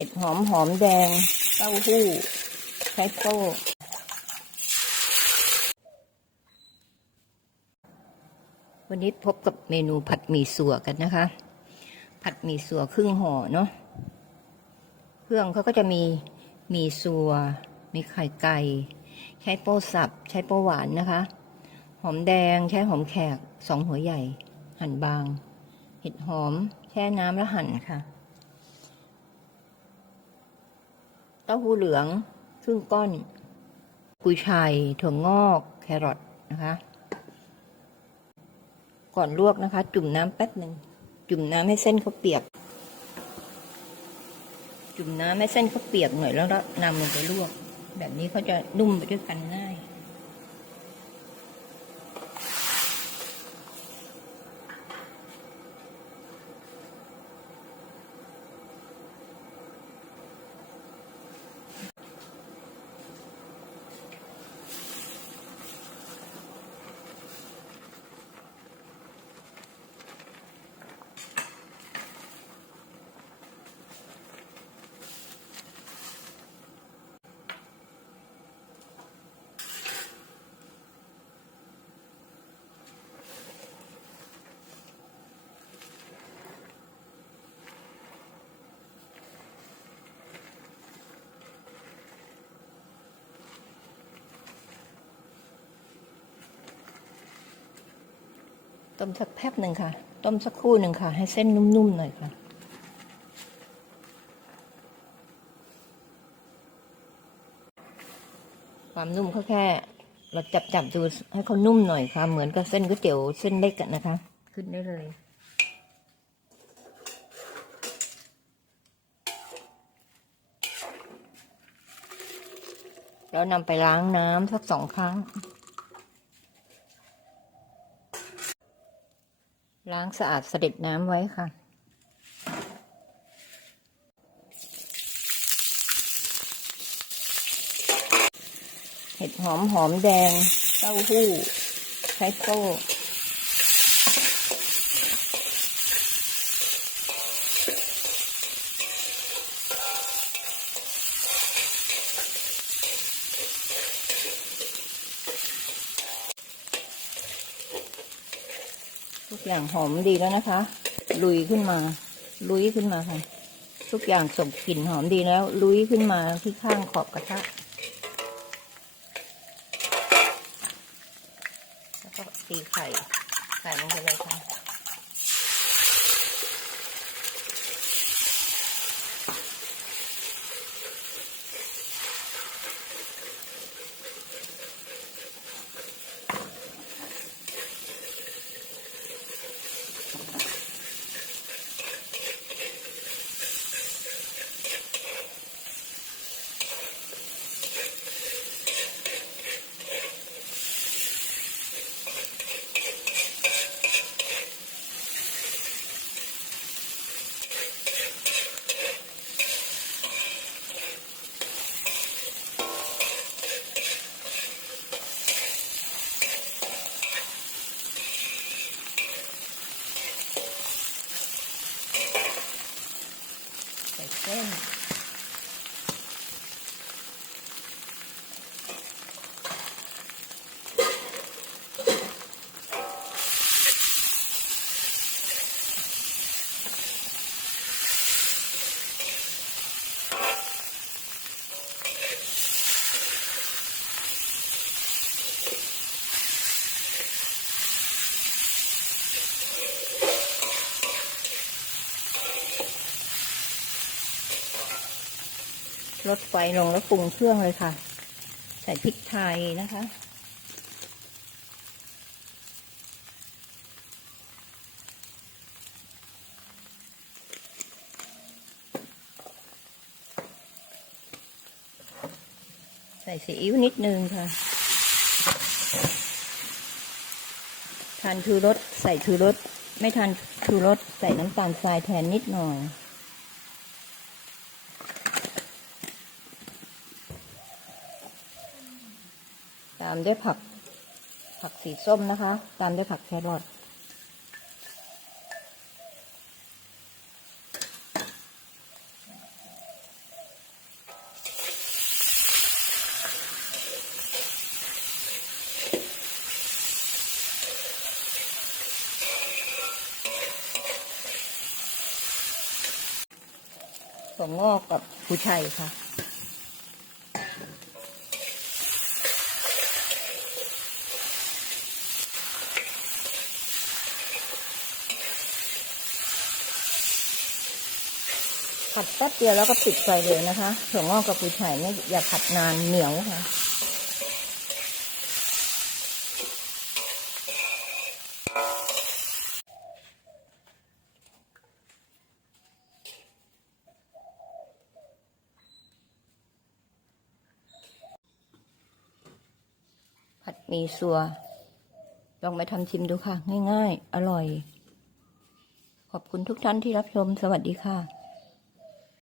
เห็ดหอมหอมแดง เต้าหู้ไชโป้วันนี้พบกับเมนูผัดหมี่สัวกันนะคะ ผัดหมี่สัวครึ่งห่อเนาะเครื่องเขาก็จะมีหมี่สัว มีไข่ไก่ใช้โป้สับใช้โป้หวานนะคะ หอมแดงใช้หอมแขกสองหัวใหญ่ หั่นบาง เห็ดหอม แช่น้ำแล้วหั่นค่ะ เต้าหู้เหลืองครึ่งก้อนกุยช่ายถั่วงอกแครอทนะคะ ก่อนลวกนะคะ จุ่มน้ำแป๊บหนึ่งจุ่มน้ำให้เส้นเขาเปียก จุ่มน้ำให้เส้นเขาเปียกหน่อยแล้วนำลงไปลวก แบบนี้เขาจะนุ่มไปด้วยกันง่าย ต้มสักแป๊บหนึ่งค่ะ ต้มสักครู่หนึ่งค่ะ ให้เส้นนุ่มๆหน่อยค่ะความนุ่มเขาแค่ เราจับจับดูให้เขานุ่มหน่อยค่ะ เหมือนกับเส้นก๋วยเตี๋ยวเส้นเล็กอะนะคะ ขึ้นได้เลย แล้วนำไปล้างน้ำสักสองครั้ง ล้างสะอาดเสด็จน้ำไว้ค่ะ เห็ดหอมหอมแดง เต้าหู้ไชโป้ ทุกอย่างหอมดีแล้วนะคะ ลุยขึ้นมา ลุยขึ้นมาค่ะ ทุกอย่างส่งกลิ่นหอมดีแล้ว ลุยขึ้นมาที่ข้างขอบกระทะแล้วก็ตีไข่ใส่ลงไปเลยค่ะ Thank you. ลดไฟลงแล้วปรุงเครื่องเลยค่ะ ใส่พริกไทยนะคะ ใส่ซีอิ๊วนิดนึงค่ะทานชูรสใส่ชูรสไม่ทานชูรสใส่น้ำตาลทรายแทนนิดหน่อยามด้วยผักผักสีส้มนะคะ ตามด้วยผักแครอทถั่งอกกับผู้ชัยค่ะ ผัดแป๊บเดียวแล้วก็ปิดไฟเลยนะคะถั่วงอกกับกุยช่ายเนี่ยอย่าผัดนานเหนียวค่ะผัดมีสัว ลองไปทำชิมดูค่ะ ง่ายๆ อร่อย ขอบคุณทุกท่านที่รับชม สวัสดีค่ะ